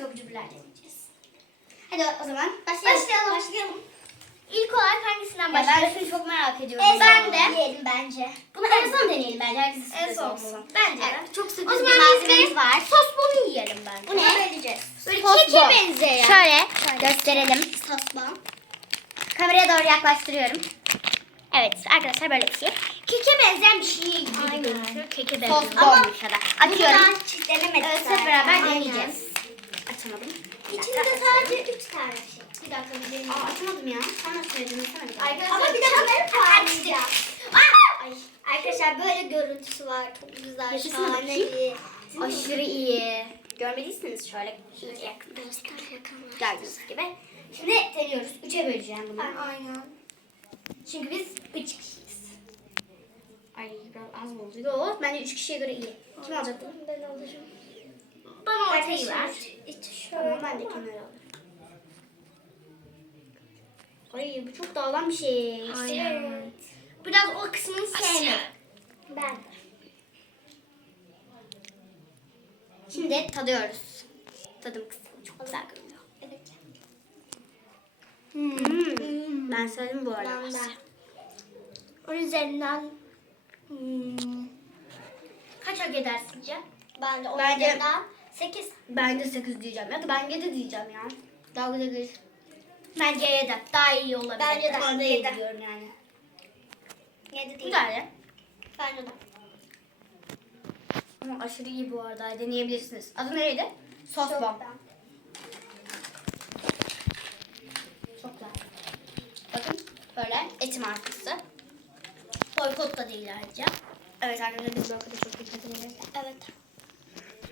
Abur cuburlar deneyeceğiz. Hadi o zaman başlayalım. Başlayalım. başlayalım. İlk olarak hangisinden Ya başlayalım? ben şunu çok merak ediyorum. En ben de. yiyelim bence. Bunu en son deneyelim bence. Herkes En son olsun. Bence de. Evet, çok O sürpriz zaman bir malzememiz de var. sos bunu yiyelim bence. Bu ne? Bunu deneyeceğiz. Böyle keke benzeyen. Şöyle Şöyle. gösterelim. Sos bu. Kameraya doğru yaklaştırıyorum. Evet arkadaşlar böyle bir şey. Keke benzeyen bir şey gibi Aynen. gözüküyor. Keke Sos benziyor. Ama da. Açıyorum. Bunu daha hiç denemedik. Evet, beraber deneyeceğiz. Açamadım. İçinde sadece 3 tane şey. Bir dakika bir deneyeyim. Aa açamadım ya. Sen nasıl söyledin? Sana bir Arkadaşlar Ama bir de bunları puanlayacağız. Ay, arkadaşlar böyle görüntüsü var. Çok güzel. Şahane bakayım. bir. Aşırı iyi. Görmediyseniz şöyle şöyle yakın. Göster yakınlar. Gördüğünüz gibi. Şimdi deniyoruz. Üçe böleceğim bunu. Aynen. Çünkü biz üç kişiyiz. Ay biraz az mı oldu? Yok bence üç kişiye göre iyi. Kim alacak bunu? Ben alırım. Bana ortayı ver. Tamam ben de kenara alayım. Ay bu çok dağılan bir şey. Evet. Biraz o kısmını sevmiyorum. Ben de. Şimdi tadıyoruz. Tadım kısmı çok güzel görünüyor. Evet. Hmm. Ben söyledim bu arada. Ben de. Onun üzerinden hmm, Kaç hak eder sizce? ben de onun Bence- üzerinden 8. Bence 8 diyeceğim ya da ben 7 diyeceğim ya. Daha güzel gelir. Bence 7. Daha iyi olabilir. Bence de da yedi. 7 diyorum yani. 7 değil. Ya. Bence de. Ama aşırı iyi bu arada. Deneyebilirsiniz. Adı neydi? Sos Çok bomb. ben. Çok güzel. Bakın böyle eti markası. Boykot da değil ayrıca. Evet arkadaşlar biz boykota çok dikkat ederiz. Evet.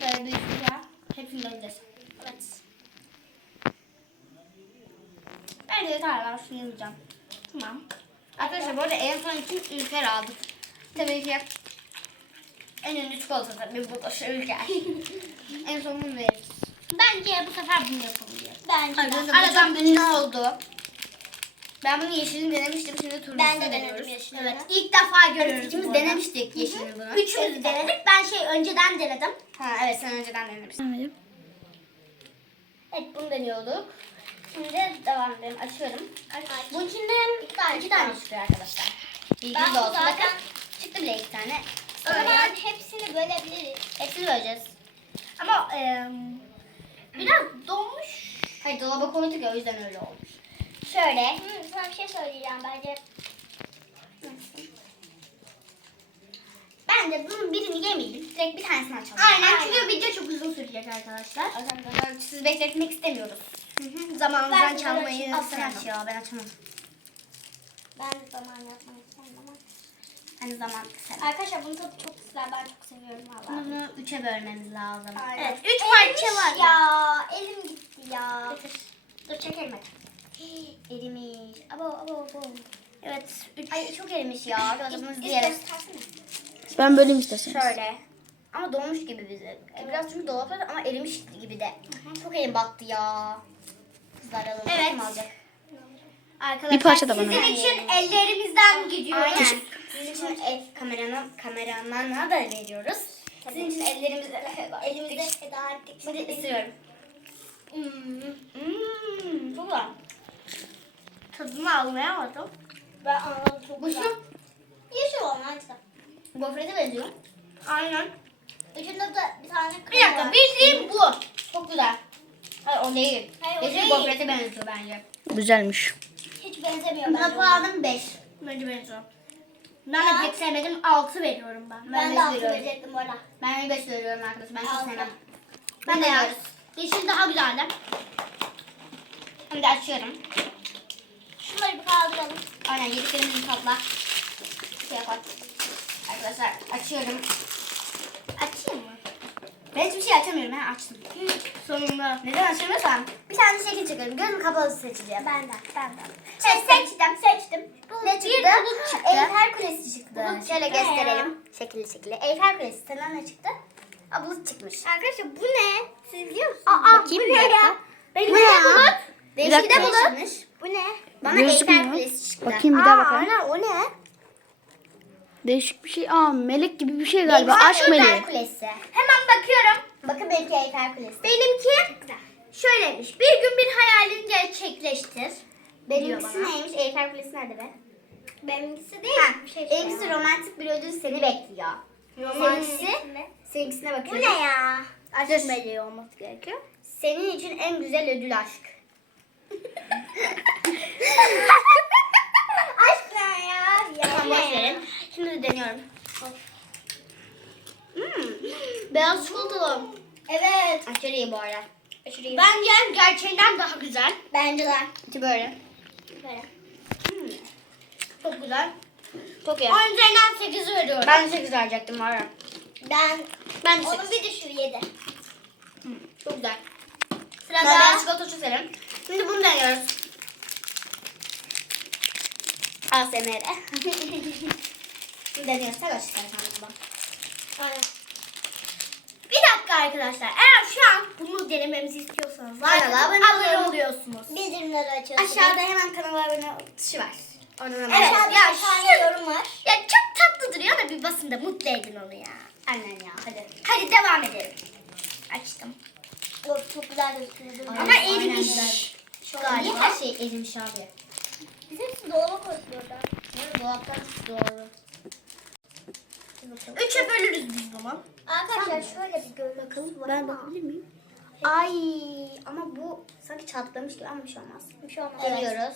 Böyle bir göreceğiz. Evet. Ben de yeter ben şunu yazacağım. Tamam. Arkadaşlar bu arada en son için ülker aldık. Tabii ki en ünlü çikolata tabii bu da şu ülker. en son bunu veririz. Bence bu sefer bunu yapalım. Bence Arkadaşlar de. aradan bir ne oldu? Ben bunu yeşilini denemiştim şimdi turbusunu Ben de denedim deniyoruz. yeşilini. Evet ilk defa görüyoruz. Evet, İkimiz bu arada. denemiştik yeşilini bunu. Üçümüz denedik. Ben şey önceden denedim. Ha evet sen önceden denemiştin. Evet bunu deniyorduk. Şimdi devam edelim. Açıyorum. Bunun içinden iki tane, iki tane çıkıyor arkadaşlar. Bilginiz olsun. zaten- Bakın çıktı bile iki tane. O zaman hepsini bölebiliriz. Hepsini böleceğiz. Ama eee biraz donmuş. Hayır dolaba koyduk ya o yüzden öyle olmuş. Şöyle. Hı, sana bir şey söyleyeceğim bence. Bence bunun birini yemeyelim. Direkt bir tanesini açalım. Aynen, çünkü video çok uzun sürecek arkadaşlar. Arkadaşlar sizi bekletmek istemiyoruz. Zamanınızdan Ben de çalmayı sevmem. aç ya ben açamam. Ben zaman yapmayı sevmem ama. Hani zaman sen. Arkadaşlar bunun tadı çok güzel. Ben çok seviyorum valla. Bunu üçe bölmemiz lazım. Evet. Üç Erimiş parça var. ya. Elim gitti ya. Getir. Dur çekelim hadi. Erimiş. Abo abo abo. Evet. Üç. Ay çok erimiş ya. Biraz bunu izleyelim. İstersene. Ben böleyim isterseniz. Şöyle. Ama donmuş gibi bize. Biraz çünkü dolapta ama erimiş gibi de. Çok elim battı ya. Kızlar alalım. Evet. Kim alacak? Arkadaşlar Bir parça da bana. Sizin için ellerimizden gidiyor. Aynen. Sizin için el kameranın kameramanına da veriyoruz. Sizin için ellerimizde Elimizde feda ettik. Şimdi ısırıyorum. Hmm. Hmm. Çok güzel. Tadını almayamadım. Ben anladım çok Bu güzel. şu. Yeşil olan hangisi? Gofrete benziyor. Aynen. İçinde de bir tane Bir krem dakika var. bildiğim bu. Çok güzel. Hayır o değil. Hayır, o Yeşil değil. gofrete benziyor bence. Güzelmiş. Hiç benzemiyor Buna bence. puanım 5. Bence benziyor. Ben Ben- de pek sevmedim. 6 veriyorum ben. Ben beş de altı veriyorum. verecektim bu arada. Ben 5 veriyorum arkadaşlar. Ben hiç Altı. sevmem. Ben de yiyoruz. Yeşil daha güzeldi. Şimdi açıyorum. Şunları bir kaldıralım. Aynen yediklerimizi topla. Şey yapalım. Arkadaşlar açıyorum. Açayım mı? Ben hiçbir şey açamıyorum. Ben açtım. Sonunda. Neden açamıyorsam? Bir tane şekil çekiyorum. Gözüm kapalı seçeceğim. Ben de. Ben de. Şey, seçtim. Seçtim. Ne çıktı? bulut çıktı. Eyfel Kulesi çıktı. Bulut Şöyle çıktı gösterelim. Şekilli şekilli. Eyfel Kulesi. Sana ne çıktı? Aa, bulut çıkmış. Arkadaşlar bu ne? Siz biliyor musunuz? Aa, Bakayım bu bir ne ya? Benim Bu ne de bulut. Bir Benimki de bulut. Bu ne? Bana Eyfel. Kulesi Bakayım bir daha bakayım. Aynen o ne? Değişik bir şey. Aa melek gibi bir şey galiba. Benimki Aşk meleği. Eyfel Kulesi. Hemen bakıyorum. Bakın benimki Eyfel Kulesi. Benimki şöyleymiş. Bir gün bir hayalini gerçekleştir. Benimkisi neymiş? Eyfel Kulesi nerede be? Benimkisi değil. Ha, bir şey benimkisi romantik bir ödül seni bekliyor. Seninkisi? Seninkisine bakıyorum. Bu ne ya? Aşk meleği olması gerekiyor. Senin için en güzel ödül aşk. aşk ne ya? Tamam boş verin. De deniyorum. Hmm. Beyaz çikolatalı. Evet. Aşırı iyi bu arada. Aşırı iyi. Bence gerçeğinden daha güzel. Bence de. İçi böyle. Böyle. Hmm. Çok güzel. Çok iyi. 10 üzerinden 8 veriyorum. Ben 8 verecektim var ya. Ben, Ben de onun sekiz. bir düşür 7. Çok güzel. Sırada. Ben beyaz çikolata çok severim. Şimdi bunu deniyoruz. ASMR. Bunu deniyoruz. Sen aç istersen baba. Aynen. Bir dakika arkadaşlar. Eğer şu an bunu denememizi istiyorsanız Kanala abone oluyorsunuz. Bildirimleri açıyorsunuz. Aşağıda hemen kanala abone ol tuşu var. Oradan. Evet, ya ya şu yorum var. Ya çok tatlı duruyor da bir basın da mutlu edin onu ya. Aynen ya hadi. Hadi devam edelim. Açtım. Yok çok güzel gözüküyor. Ama erimiş. Galiba. Her şey erimiş abi? Biz hepsini dolaba. Ne dolaptan doğru. Üçe bölürüz biz bunu. Arkadaşlar şöyle bir göz bakalım. Ben bakabilir miyim? Ay ama bu sanki çatlamış gibi ama bir şey olmaz. Bir şey olmaz. Deniyoruz.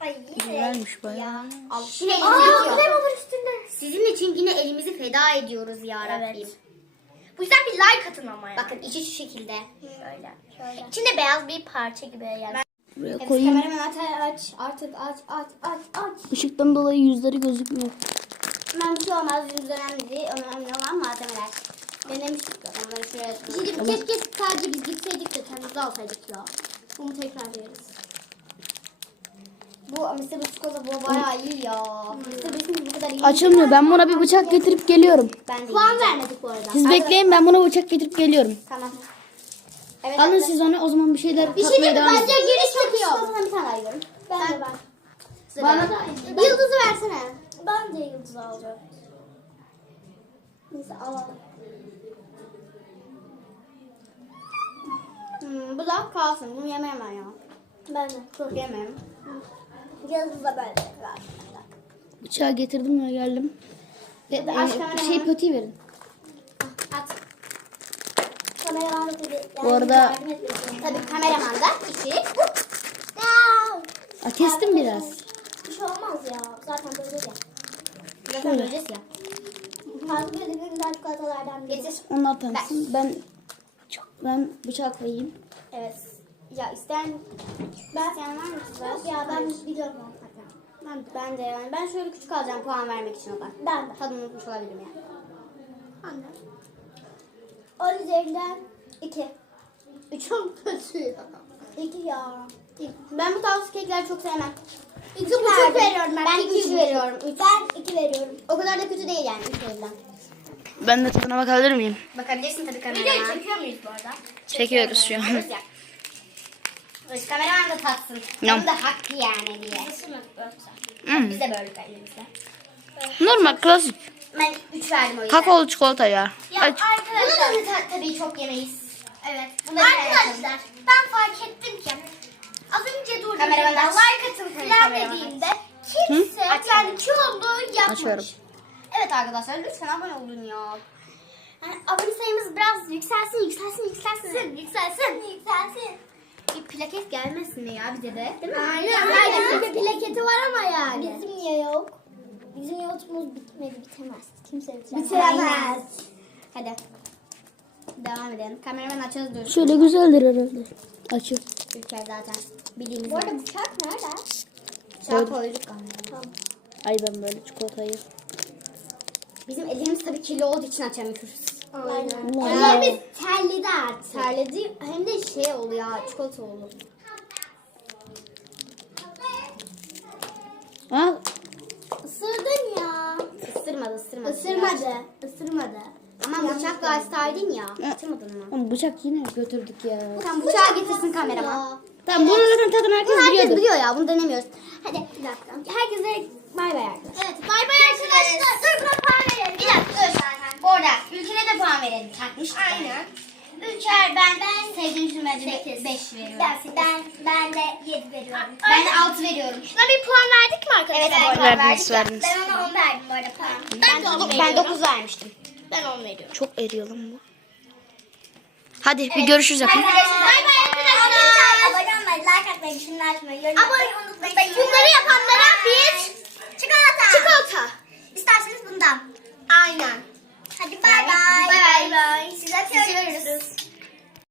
Ay Güzelmiş bayağı. Al. Yine Aa, krema var üstünde. Sizin için yine elimizi feda ediyoruz ya Rabbim. Evet. Bu yüzden bir like atın ama ya. Bakın içi şu şekilde. Şöyle. Şöyle. İçinde beyaz bir parça gibi yani. Buraya Evet, koyayım. kameraman aç aç artık aç aç aç aç. Işıktan dolayı yüzleri gözükmüyor. Ben bir şey olmaz yüzümüz önemli değil. Önemli olan malzemeler. Denemiştik zaten onları şuraya Şimdi keşke sadece biz gitseydik de kendimize alsaydık ya. Bunu tekrar yeriz. Bu Mr. Biscola bu bayağı iyi ya. Mr. Biscola bu kadar iyi. Açılmıyor. Ben buna bir bıçak getirip geliyorum. Ben de Puan vermedik bu arada. Siz bekleyin ben buna bıçak getirip geliyorum. Tamam. Evet. Alın siz onu o zaman bir şeyler Bir şey diyeyim mi? Bence giriş çok iyi O oldu. zaman bir tane daha yiyorum. Ben de ben. Bana da Yıldızı versene. Ben de yıldızı alacağım. Neyse alalım. Hmm, bu da kalsın. Bunu yemem ben ya. Ben de. Çok yemem. Yıldızı da böyle ver. Bıçağı getirdim ve geldim. E, aç e, kameramı. şey pati verin. At. Kameraman tabii. Bu arada- yardım. Tabii kameraman da işi. Aa, kestim biraz. Bir şey olmaz ya. Zaten böyle ya. Böylece ya. Farklı güzel çikolatalardan biri. Getir. Onlar tanısın. Ben çok ben bıçak koyayım. Evet. Ya ister Ben isteyen var mı? Yok ya ben biliyorum onu. Ben, ben de yani ben şöyle küçük alacağım puan vermek için o da. Ben de. Tadını unutmuş olabilirim yani. Anne. On üzerinden iki. Çok kötü ya. İki ya. Ben bu tarz kekleri çok sevmem. İki buçuk veriyorum ben. Ben İki buçuk. veriyorum. Üç. Ben iki veriyorum. O kadar da kötü değil yani. Üç verilen. Ben de tadına bakabilir miyim? Bakabilirsin tabii Videoyu kameraman. çekiyor muyuz bu arada? Çekiyoruz şu an. Kameraman da tatsın. Onun da hakkı yani diye. Hmm. Biz de böyle elimizde. Normal klasik. Ben 3 verdim o yüzden. Kakaolu çikolata ya. Ya Ay, arkadaşlar. Bunu da ta- tabii çok yemeyiz. Evet. Arkadaşlar ben fark ettim ki önce durdum. Kameraman ya, aç. like atın Kameraman dediğimde kimse yani çoğunluğu yapmamış. Açıyorum. Evet arkadaşlar lütfen abone olun ya. Yani abone sayımız biraz yükselsin, yükselsin, yükselsin. Yükselsin. Yükselsin. Bir plaket gelmesin mi ya bize de? Değil mi? Aynen. Aynen. Bir plaketi var ama yani. Bizim niye yok? Bizim YouTube'umuz bitmedi, bitemez. Kimse bitiremez. Bitiremez. Hadi. Devam edelim. Kameraman açacağız dur. şöyle güzeldir herhalde. Açıl. Ülker zaten. Bildiğimiz Bu arada bıçak nerede? Çağ koyduk galiba. Tamam. Ay ben böyle çikolatayı. Bizim ellerimiz tabii kirli olduğu için açamıyoruz. Aynen. Wow. Ellerimiz terledi artık. Terledi hem de şey oldu ya çikolata oldu. Ha? Isırdın ya. Isırmadı ısırmadı. Isırmadı. Isırmadı. Ama bıçakla açsaydın ya. Açamadın mı? Ama bıçak yine götürdük ya. Tamam bıçağı getirsin kameraman. Tamam bunu zaten tadını herkes Bunu herkes biliyordu. biliyor ya bunu denemiyoruz. Hadi bir dakika. Herkese bay bay arkadaşlar. Evet bay bay arkadaşlar. Dur buna puan verelim. Bir dakika dur. Bu arada ülkene de puan verelim. Takmıştık. Aynen. Ülker ben, ben sevdiğim filmlerde 5 veriyorum. Ben, ben, ben de 7 veriyorum. Ben de 6 veriyorum. Şuna bir puan verdik mi arkadaşlar? Evet, puan verdik. Ben ona 10 verdim bu arada puan. Ben, de ben 9 vermiştim. Ben 10 veriyorum. Çok eriyor lan bu. Hadi bir görüşürüz yapalım. Arkadaşlar bay bay arkadaşlar. Abone olmayı, like atmayı, bildirimleri açmayı, yorum yapmayı unutmayın. Bunları yapanlara bir çikolata. Çikolata. İsterseniz bundan. Aynen. Hadi bay bay. Bay bay. Sizi öpüyoruz.